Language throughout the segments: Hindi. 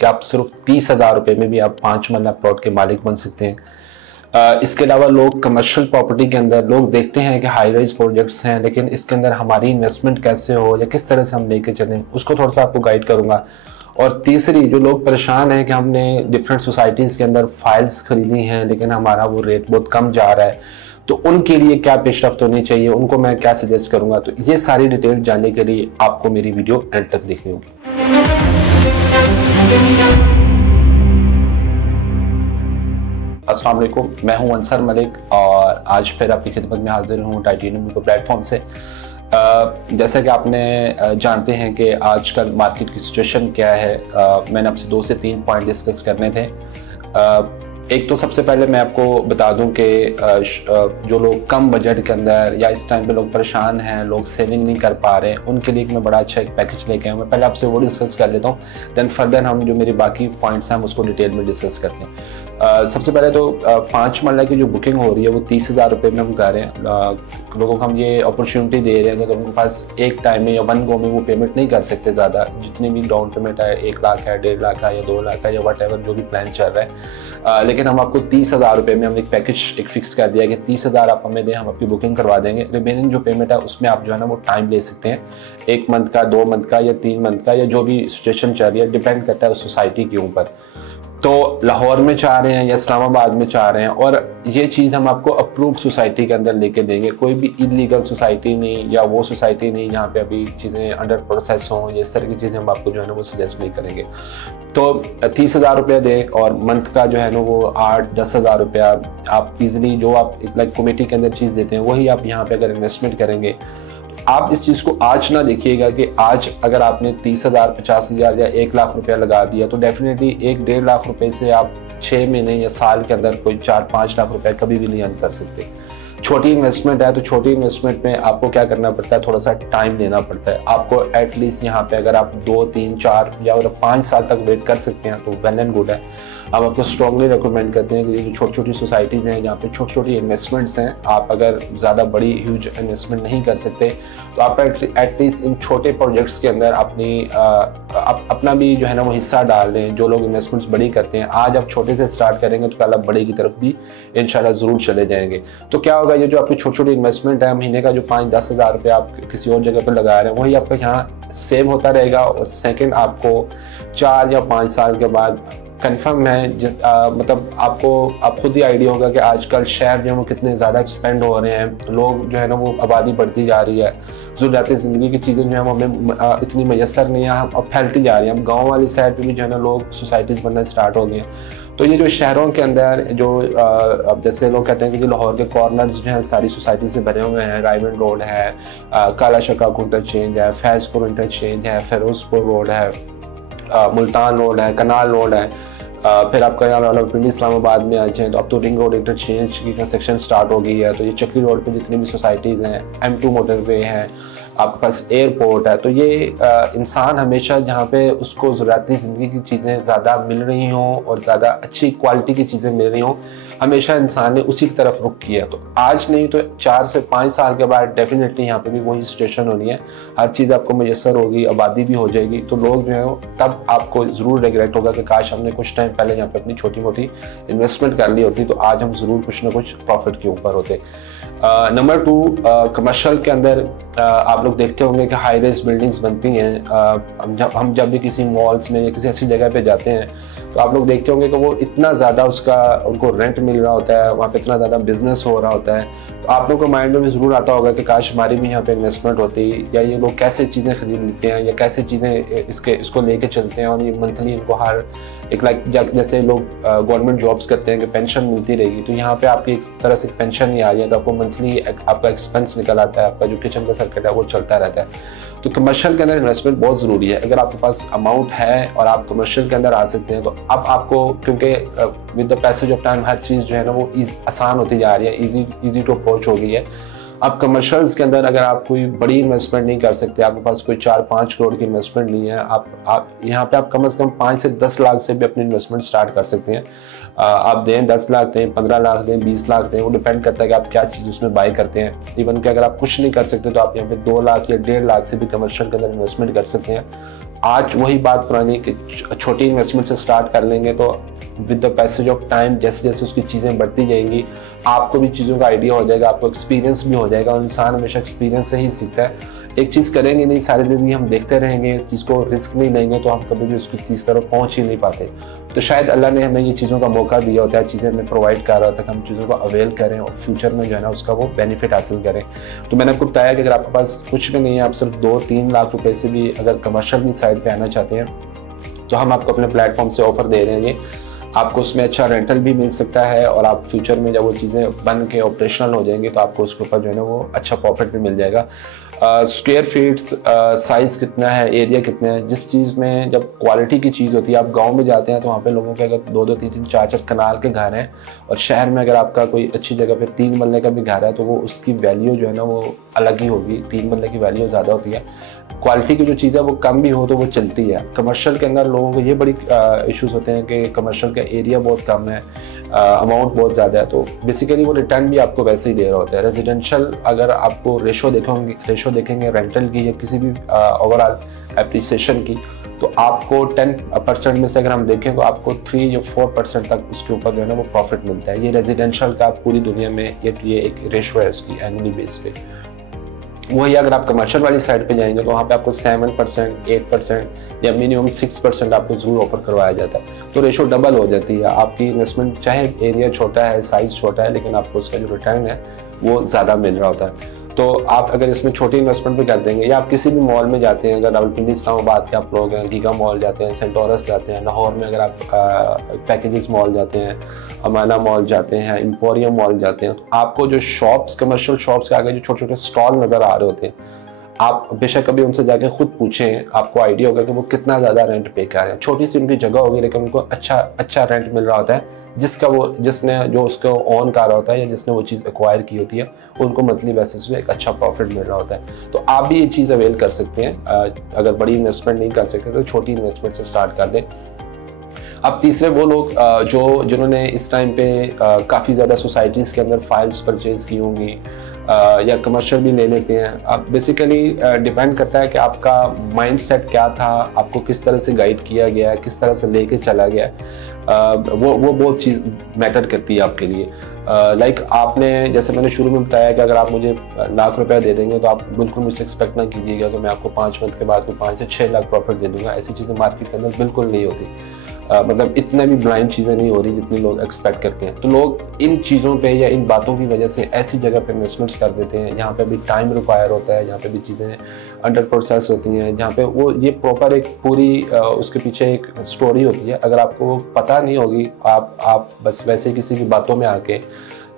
कि आप सिर्फ 30,000 रुपये में भी आप 5 मरला प्लॉट के मालिक बन सकते हैं। इसके अलावा लोग कमर्शियल प्रॉपर्टी के अंदर लोग देखते हैं कि हाई राइज प्रोजेक्ट्स हैं, लेकिन इसके अंदर हमारी इन्वेस्टमेंट कैसे हो या किस तरह से हम लेके चलें, उसको थोड़ा सा आपको गाइड करूंगा। और तीसरी, जो लोग परेशान हैं कि हमने डिफरेंट सोसाइटीज़ के अंदर फाइल्स खरीदी हैं लेकिन हमारा वो रेट बहुत कम जा रहा है, तो उनके लिए क्या पेशरफ्त होनी चाहिए, उनको मैं क्या सजेस्ट करूंगा, तो ये सारी डिटेल जानने के लिए आपको मेरी वीडियो एंड तक देखनी होगी। अस्सलाम वालेकुम, मैं हूं अंसर मलिक और आज फिर आपकी खिदमत में हाजिर हूं टाइटेनियम को प्लेटफॉर्म से। जैसा कि आपने जानते हैं कि आजकल मार्केट की सिचुएशन क्या है, मैंने आपसे 2 से 3 पॉइंट डिस्कस करने थे। एक तो सबसे पहले मैं आपको बता दूं कि जो लोग कम बजट के अंदर या इस टाइम पे लोग परेशान हैं, लोग सेविंग नहीं कर पा रहे हैं, उनके लिए मैं बड़ा अच्छा एक पैकेज लेके आया हूं। मैं पहले आपसे वो डिस्कस कर लेता हूं, देन फर्दर हम जो मेरे बाकी पॉइंट्स हैं हम उसको डिटेल में डिस्कस करते हैं। सबसे पहले तो 5 मरला की जो बुकिंग हो रही है वो 30,000 रुपये में हम कर रहे हैं। लोगों को हम ये अपॉर्चुनिटी दे रहे हैं कि उनके पास एक टाइम में या 1 गो में वो पेमेंट नहीं कर सकते ज़्यादा, जितनी भी डाउन पेमेंट है 1 लाख है, 1.5 लाख है या 2 लाख है या वट एवर जो भी प्लान चल रहा है, लेकिन हम आपको 30,000 रुपये में हम एक पैकेज एक फिक्स कर दिया कि 30,000 आप हमें दें, हम आपकी बुकिंग करवा देंगे। रिमेनिंग जो पेमेंट है उसमें आप जो है ना वो टाइम ले सकते हैं, 1 मंथ का, 2 मंथ का या 3 मंथ का, या जो भी सिचुएशन चल रही है, डिपेंड करता है उस सोसाइटी के ऊपर। तो लाहौर में चाह रहे हैं या इस्लामाबाद में चाह रहे हैं, और ये चीज़ हम आपको अप्रूव्ड सोसाइटी के अंदर लेके देंगे, कोई भी इलीगल सोसाइटी नहीं या वो सोसाइटी नहीं जहाँ पे अभी चीज़ें अंडर प्रोसेस हों, ये इस तरह की चीज़ें हम आपको जो है ना वो सजेस्ट नहीं करेंगे। तो 30,000 रुपया दें और मंथ का जो है ना वो 8-10 हज़ार रुपया आप इजीली, जो आप एक लाइक कमेटी के अंदर चीज़ देते हैं वही आप यहाँ पे अगर इन्वेस्टमेंट करेंगे। आप इस चीज़ को आज ना देखिएगा कि आज अगर आपने 30,000, 50,000 या 1 लाख रुपया लगा दिया तो डेफिनेटली 1-1.5 लाख रुपए से आप 6 महीने या साल के अंदर कोई 4-5 लाख रुपए कभी भी नहीं अर्न कर सकते। छोटी इन्वेस्टमेंट है तो छोटी इन्वेस्टमेंट में आपको क्या करना पड़ता है, थोड़ा सा टाइम लेना पड़ता है आपको। एटलीस्ट यहाँ पे अगर आप 2, 3, 4 या 5 साल तक वेट कर सकते हैं तो वेल एंड गुड है। हम आपको स्ट्रॉन्गली रिकमेंड करते हैं कि ये जो छोटी छोटी सोसाइटीज़ हैं जहाँ पे छोटी छोटी इन्वेस्टमेंट्स हैं, आप अगर ज़्यादा बड़ी ह्यूज इन्वेस्टमेंट नहीं कर सकते तो आप एटलीस्ट इन छोटे प्रोजेक्ट्स के अंदर अपना भी जो है ना वो हिस्सा डाल दें। जो लोग इन्वेस्टमेंट्स बड़ी करते हैं, आज आप छोटे से स्टार्ट करेंगे तो कल आप बड़े की तरफ भी इंशाल्लाह ज़रूर चले जाएंगे। तो क्या होगा, ये जो आपकी छोटी छोटी इन्वेस्टमेंट है, महीने का जो 5-10 हज़ार रुपये आप किसी और जगह पर लगा रहे हैं वही आपका यहाँ सेव होता रहेगा, और सेकेंड आपको 4 या 5 साल के बाद कन्फर्म है मतलब आप खुद ही आइडिया होगा कि आजकल शहर जो है वो कितने ज़्यादा एक्सपेंड हो रहे हैं, लोग जो है ना वो आबादी बढ़ती जा रही है, ज़रूरियात ज़िंदगी की चीज़ें जो है वो हमें इतनी मैसर नहीं है, हम अब फैलती जा रही हैं। अब गाँव वाली साइड पर भी जो है ना लोग सोसाइटीज़ बनना स्टार्ट हो गए हैं। तो ये जो शहरों के अंदर जो अब जैसे लोग कहते हैं कि जो लाहौर के कॉर्नर्स जो हैं सारी सोसाइटी से भरे हुए हैं, रायमंड रोड है, काला शकाक इंटरचेंज है, फैज़पुर इंटरचेंज है, फिरोजपुर रोड है, मुल्तान रोड है, कनाल रोड है, फिर आपका यहाँ पिंडी इस्लामाबाद में आ जाए तो अब तो रिंग रोड इंटरचेंज की कंस्ट्रक्शन स्टार्ट हो गई है। तो ये चक्री रोड पे जितनी भी सोसाइटीज़ हैं, M2 मोटरवे है, आपके पास एयरपोर्ट है, तो ये इंसान हमेशा जहाँ पे उसको ज़रूरती ज़िंदगी की चीज़ें ज़्यादा मिल रही हों और ज़्यादा अच्छी क्वालिटी की चीज़ें मिल रही हों, हमेशा इंसान ने उसी की तरफ रुख किया। तो आज नहीं तो 4 से 5 साल के बाद डेफिनेटली यहाँ पे भी वही सिचुएशन होनी है, हर चीज़ आपको मैसर होगी, आबादी भी हो जाएगी, तो लोग जो है तब आपको ज़रूर रिग्रेट होगा कि काश हमने कुछ टाइम पहले यहाँ पे अपनी छोटी मोटी इन्वेस्टमेंट कर ली होती तो आज हम ज़रूर कुछ ना कुछ प्रॉफिट के ऊपर होते। नंबर 2, कमर्शियल के अंदर आप लोग देखते होंगे कि हाई राइज बिल्डिंग्स बनती हैं। हम जब भी किसी मॉल्स में या किसी ऐसी जगह पे जाते हैं तो आप लोग देखते होंगे कि वो इतना ज़्यादा उनको रेंट मिल रहा होता है, वहाँ पे इतना ज़्यादा बिजनेस हो रहा होता है। तो आप लोगों को माइंड में भी ज़रूर आता होगा कि काश हमारी भी यहाँ पे इन्वेस्टमेंट होती, या ये लोग कैसे चीज़ें खरीद लेते हैं या कैसे चीज़ें इसको लेके चलते हैं, और ये मंथली इनको हर एक लाइक जैसे लोग गवर्नमेंट जॉब्स करते हैं कि पेंशन मिलती रहेगी, तो यहाँ पे आपकी एक तरह से पेंशन नहीं आ रही है, तो आपको मंथली आपका एक्सपेंस निकल आता है, आपका जो किचन का सर्किट है वो चलता रहता है। तो कमर्शियल के अंदर इन्वेस्टमेंट बहुत ज़रूरी है। अगर आपके पास अमाउंट है और आप कमर्शियल के अंदर आ सकते हैं तो अब आपको, क्योंकि with the passage of time हर चीज़ जो है ना वो आसान होती जा रही है, इजी टू अप्रोच हो गई है। अब कमर्शियल्स के अंदर अगर आप कोई बड़ी इन्वेस्टमेंट नहीं कर सकते, आपके पास कोई 4-5 करोड़ की इन्वेस्टमेंट नहीं है, आप यहाँ पे आप कम से कम 5 से 10 लाख से भी अपनी इन्वेस्टमेंट स्टार्ट कर सकते हैं। आप दें 10 लाख दें, 15 लाख दें, 20 लाख दें, वो डिपेंड करता है कि आप क्या चीज़ उसमें बाय करते हैं। इवन कि अगर आप कुछ नहीं कर सकते तो आप यहाँ पे 2 लाख या 1.5 लाख से भी कमर्शियल के अंदर इन्वेस्टमेंट कर सकते हैं। आज वही बात पुरानी कि छोटी इन्वेस्टमेंट से स्टार्ट कर लेंगे तो with the passage of time जैसे जैसे उसकी चीज़ें बढ़ती जाएंगी आपको भी चीज़ों का आइडिया हो जाएगा, आपको एक्सपीरियंस भी हो जाएगा। और इंसान हमेशा एक्सपीरियंस से ही सीखता है। एक चीज़ करेंगे नहीं सारी ज़िंदगी हम देखते रहेंगे, इस चीज़ को रिस्क नहीं लेंगे तो हम कभी भी उसकी इस तरफ पहुँच ही नहीं पाते। तो शायद अल्लाह ने हमें ये चीज़ों का मौका दिया होता है, चीज़ें हमें प्रोवाइड कर रहा था कि हम चीज़ों को अवेल करें और फ्यूचर में जो है ना उसका वो बेनिफिट हासिल करें। तो मैंने आपको बताया कि अगर आपके पास कुछ भी नहीं है, आप सिर्फ 2-3 लाख रुपए से भी अगर कमर्शियल की साइड पे आना चाहते हैं तो हम आपको अपने प्लेटफॉर्म से ऑफर दे रहे हैं। ये आपको उसमें अच्छा रेंटल भी मिल सकता है और आप फ्यूचर में जब वो चीज़ें बन के ऑपरेशनल हो जाएंगी तो आपको उसके ऊपर जो है ना वो अच्छा प्रॉफिट भी मिल जाएगा। स्क्वायर फीट्स, साइज़ कितना है, एरिया कितना है, जिस चीज़ में जब क्वालिटी की चीज़ होती है, आप गांव में जाते हैं तो वहाँ पे लोगों के अगर 2-2, 3-3, 4-4 कनाल के घर हैं और शहर में अगर आपका कोई अच्छी जगह पे 3 मरले का भी घर है तो वो उसकी वैल्यू जो है ना वो अलग ही होगी। 3 मरले की वैल्यू ज़्यादा होती है। क्वालिटी की जो चीज़ है वो कम भी हो तो वो चलती है। कमर्शियल के अंदर लोगों को ये बड़ी इश्यूज होते हैं कि कमर्शियल का एरिया बहुत कम है, अमाउंट बहुत ज़्यादा है, तो बेसिकली वो रिटर्न भी आपको वैसे ही दे रहा होता है। रेजिडेंशियल अगर आपको रेशो देखेंगे रेंटल की या किसी भी ओवरऑल एप्रिसिएशन की तो आपको 10% में से अगर हम देखें तो आपको 3 या 4% तक उसके ऊपर जो है ना वो प्रॉफिट मिलता है। ये रेजिडेंशियल का पूरी दुनिया में ये एक रेशो है उसकी एनुअली बेस पे। वही अगर आप कमर्शियल वाली साइड पे जाएंगे तो वहाँ पे आपको 7%, 8% या मिनिमम 6% आपको जरूर ऑफर करवाया जाता है। तो रेशो डबल हो जाती है आपकी इन्वेस्टमेंट, चाहे एरिया छोटा है, साइज़ छोटा है, लेकिन आपको उसका जो रिटर्न है वो ज़्यादा मिल रहा होता है। तो आप अगर इसमें छोटी इन्वेस्टमेंट भी कर देंगे या आप किसी भी मॉल में जाते हैं, अगर रावलपिंडी इस्लामाबाद के आप लोग हैं, गीगा मॉल जाते हैं, सेंटोरस जाते हैं, लाहौर में अगर आप पैकेजेस मॉल जाते हैं, अमाना मॉल जाते हैं, एम्पोरियम मॉल जाते हैं, तो आपको जो शॉप्स, कमर्शियल शॉप्स के आगे जो छोटे छोटे स्टॉल नज़र आ रहे होते हैं, आप बेशक कभी उनसे जाके खुद पूछें, आपको आइडिया होगा कि वो कितना ज़्यादा रेंट पे कर रहे हैं। छोटी सी उनकी जगह होगी लेकिन उनको अच्छा रेंट मिल रहा होता है, जिसने जो उसको ऑन कर रहा होता है या जिसने वो चीज़ एक्वायर की होती है उनको मंथली बेसिस पे एक अच्छा प्रॉफिट मिल रहा होता है। तो आप भी ये चीज़ अवेल कर सकते हैं। अगर बड़ी इन्वेस्टमेंट नहीं कर सकते तो छोटी इन्वेस्टमेंट से स्टार्ट कर दें। अब तीसरे वो लोग जिन्होंने इस टाइम पे काफ़ी ज़्यादा सोसाइटीज़ के अंदर फाइल्स परचेज़ की होंगी या कमर्शियल भी ले लेते हैं। अब बेसिकली डिपेंड करता है कि आपका माइंडसेट क्या था, आपको किस तरह से गाइड किया गया है, किस तरह से लेके चला गया है, वो बहुत चीज़ मैटर करती है आपके लिए। लाइक आपने, जैसे मैंने शुरू में बताया कि अगर आप मुझे लाख रुपया दे देंगे तो आप बिल्कुल मुझसे एक्सपेक्ट ना कीजिएगा कि मैं आपको 5 मंथ के बाद कोई 5 से 6 लाख प्रॉफिट दे दूंगा। ऐसी चीज़ें मार्केट के अंदर बिल्कुल नहीं होती। मतलब इतने भी ब्लाइंड चीज़ें नहीं हो रही जितनी लोग एक्सपेक्ट करते हैं। तो लोग इन चीज़ों पे या इन बातों की वजह से ऐसी जगह पे इन्वेस्टमेंट्स कर देते हैं जहाँ पे भी टाइम रिक्वायर होता है, जहाँ पे भी चीज़ें अंडर प्रोसेस होती हैं, जहाँ पे वो ये प्रॉपर एक पूरी उसके पीछे एक स्टोरी होती है। अगर आपको पता नहीं होगी, आप बस वैसे किसी की बातों में आके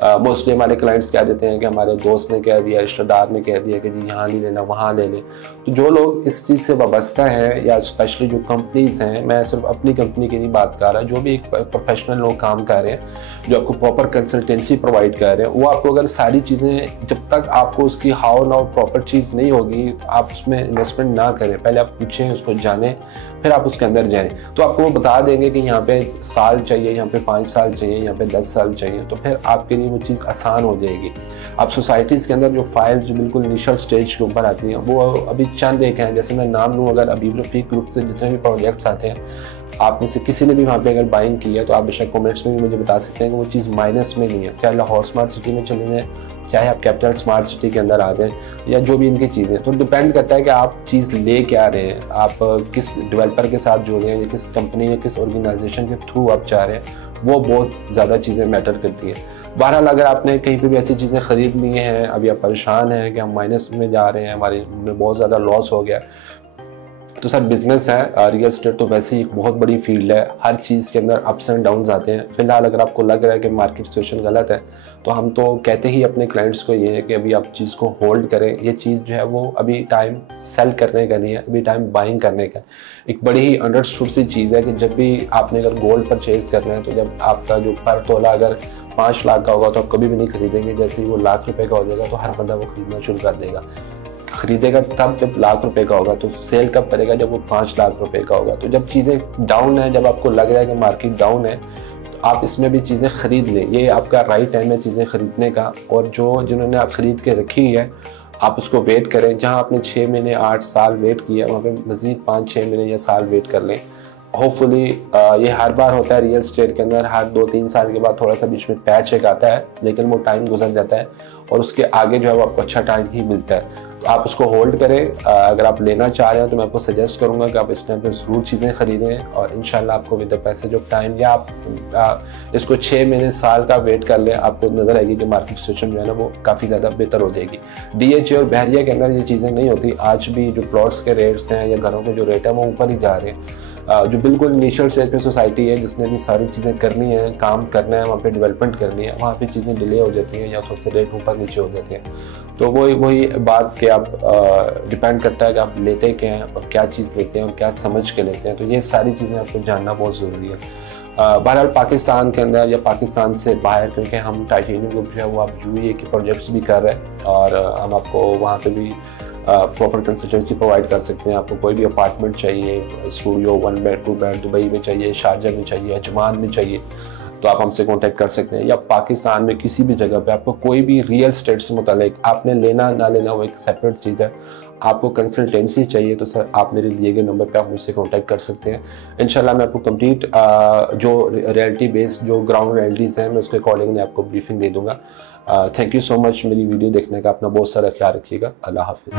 मोस्टली हमारे क्लाइंट्स कह देते हैं कि हमारे दोस्त ने कह दिया, रिश्तेदार ने कह दिया कि जी यहाँ नहीं लेना, वहाँ ले लें। तो जो लोग इस चीज़ से वाबस्ता हैं या स्पेशली जो कंपनीज हैं, मैं सिर्फ अपनी कंपनी की नहीं बात कर रहा, जो भी एक प्रोफेशनल लोग काम कर रहे हैं, जो आपको प्रॉपर कंसल्टेंसी प्रोवाइड कर रहे हैं, वो आपको अगर सारी चीज़ें, जब तक आपको उसकी हाउ नाउ प्रॉपर चीज़ नहीं होगी तो आप उसमें इन्वेस्टमेंट ना करें। पहले आप पूछें, उसको जानें, फिर आप उसके अंदर जाएं। तो आपको वो बता देंगे कि यहाँ पे साल चाहिए, यहाँ पे 5 साल चाहिए, यहाँ पे 10 साल चाहिए, तो फिर आपके लिए वो चीज़ आसान हो जाएगी। अब सोसाइटीज़ के अंदर जो फाइल्स जो बिल्कुल इनिशियल स्टेज के ऊपर आती हैं वो अभी चंद एक हैं। जैसे मैं नाम लूँ, अगर अभी रफीक ग्रुप से जितने भी प्रोजेक्ट्स आते हैं, आप में से किसी ने भी वहाँ पे अगर बाइंग की है तो आप बेशक कमेंट्स में भी मुझे बता सकते हैं कि वो चीज़ माइनस में नहीं है। चाहे लाहौर स्मार्ट सिटी में चले जाएँ, चाहे आप कैपिटल स्मार्ट सिटी के अंदर आ जाएँ, या जो भी इनकी चीज़ें, तो डिपेंड करता है कि आप चीज़ ले क्या रहे हैं, आप किस डेवलपर के साथ जुड़ रहे हैं या किस कंपनी या किस ऑर्गेनाइजेशन के थ्रू आप चाह रहे हैं, वो बहुत ज़्यादा चीज़ें मैटर करती हैं। बहरहाल अगर आपने कहीं पे भी ऐसी चीज़ें ख़रीद ली हैं, अभी आप परेशान हैं कि हम माइनस में जा रहे हैं, हमारे में बहुत ज़्यादा लॉस हो गया, तो सर बिज़नेस है, रियल एस्टेट तो वैसे ही एक बहुत बड़ी फील्ड है, हर चीज़ के अंदर अप्स एंड डाउन्स आते हैं। फिलहाल अगर आपको लग रहा है कि मार्केट सिचुएशन गलत है तो हम तो कहते ही अपने क्लाइंट्स को ये है कि अभी आप चीज़ को होल्ड करें। ये चीज़ जो है वो अभी टाइम सेल करने का नहीं है, अभी टाइम बाइंग करने का। एक बड़ी ही अंडरस्टूड सी चीज़ है कि जब भी आपने अगर गोल्ड परचेज करना है तो जब आपका जो पर तोला अगर 5 लाख का होगा तो आप कभी भी नहीं खरीदेंगे। जैसे ही वो लाख रुपए का हो जाएगा तो हर बंदा वो खरीदना शुरू कर देगा। खरीदेगा तब जब लाख रुपए का होगा, तो सेल कब करेगा जब वो 5 लाख रुपए का होगा। तो जब चीज़ें डाउन है, जब आपको लग रहा है कि मार्केट डाउन है, तो आप इसमें भी चीज़ें खरीद लें। ये आपका राइट टाइम है चीज़ें खरीदने का। और जिन्होंने आप खरीद के रखी है आप उसको वेट करें। जहां आपने 6 महीने 8 साल वेट किया, वहाँ पे मज़ीद 5-6 महीने या साल वेट कर लें। होपफुली ये हर बार होता है रियल स्टेट के अंदर, हर 2-3 साल के बाद थोड़ा सा बीच में पैच एक आता है, लेकिन वो टाइम गुजर जाता है और उसके आगे जो है वो आपको अच्छा टाइम ही मिलता है। तो आप उसको होल्ड करें। अगर आप लेना चाह रहे हैं तो मैं आपको सजेस्ट करूंगा कि आप इस टाइम पे ज़रूर चीज़ें खरीदें, और इंशाल्लाह आपको with the passage of time, या आप इसको 6 महीने साल का वेट कर लें, आपको नज़र आएगी कि मार्केट सिचुएशन जो है ना वो काफ़ी ज़्यादा बेहतर हो जाएगी। DHA और बहरिया के अंदर ये चीज़ें नहीं होती। आज भी जो प्लॉट्स के रेट्स हैं या घरों के जो रेट है वो ऊपर ही जा रहे हैं। जो बिल्कुल इनिशियल स्टेज पे सोसाइटी है जिसने भी सारी चीज़ें करनी है, काम करना है, वहाँ पे डेवलपमेंट करनी है, वहाँ पे चीज़ें डिले हो जाती हैं या थोड़े से रेट ऊपर नीचे हो जाते हैं। तो वही बात कि आप डिपेंड करता है कि आप लेते क्या हैं और क्या चीज़ लेते हैं और क्या समझ के लेते हैं। तो ये सारी चीज़ें आपको जानना बहुत ज़रूरी है। बहरहाल पाकिस्तान के अंदर या पाकिस्तान से बाहर, क्योंकि हम टाइटेनियम ग्रुप जो है वो आप UAE के प्रोजेक्ट्स भी कर रहे हैं और हम आपको वहाँ पे भी प्रॉपर कंसल्टेंसी प्रोवाइड कर सकते हैं। आपको कोई भी अपार्टमेंट चाहिए, स्टूडियो 1 बेड 2 बेड दुबई में चाहिए, शारजा में चाहिए, अजमान में चाहिए, तो आप हमसे कांटेक्ट कर सकते हैं। या पाकिस्तान में किसी भी जगह पे आपको कोई भी रियल स्टेट से मुतालिक, आपने लेना ना लेना वो एक सेपरेट चीज़ है, आपको कंसल्टेंसी चाहिए तो सर आप मेरे दिए गए नंबर पे आप मुझसे कांटेक्ट कर सकते हैं। इंशाल्लाह मैं आपको कंप्लीट जो रियलिटी बेस्ड जो ग्राउंड रियलिटीज़ हैं मैं उसके अकॉर्डिंगली आपको ब्रीफिंग दे दूँगा। थैंक यू सो मच मेरी वीडियो देखने का। अपना बहुत सारा ख्याल रखिएगा। अल्लाह हाफिज़।